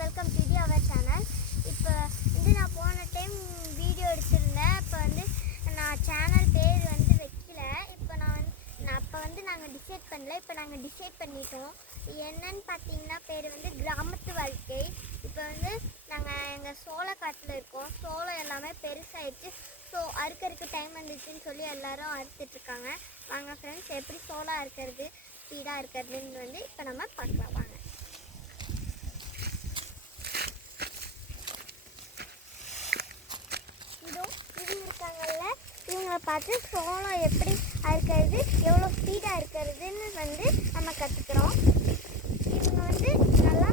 Welcome to our channel. இப்போ வந்து நான் போன டைம் வீடியோ எடுத்திருந்தேன். இப்போ வந்து நான் சேனல் பேர் வந்து வைக்கல. இப்போ நாங்கள் டிசைட் பண்ணல. இப்போ நாங்கள் டிசைட் பண்ணிட்டோம். என்னன்னு பார்த்தீங்கன்னா பேர் வந்து கிராமத்து வாழ்க்கை. இப்போ வந்து நாங்கள் எங்கள் சோளக்காட்டில் இருக்கோம். சோளம் எல்லாமே பெருசாகிடுச்சு. ஸோ அறுக்கறதுக்கு டைம் வந்துச்சுன்னு சொல்லி எல்லோரும் அறுத்துட்ருக்காங்க. வாங்க ஃப்ரெண்ட்ஸ், எப்படி சோளம் அறுக்கிறது ஸ்பீடாக இருக்கிறதுன்னு வந்து இப்போ நம்ம பார்க்கலாம். வாங்க. இவங்க இருக்காங்கல்ல, இவங்களை பார்த்து சோளம் எப்படி அறுக்கிறது, எவ்வளோ ஸ்பீடாக இருக்கிறதுன்னு வந்து நம்ம கற்றுக்குறோம். இவங்க வந்து நல்லா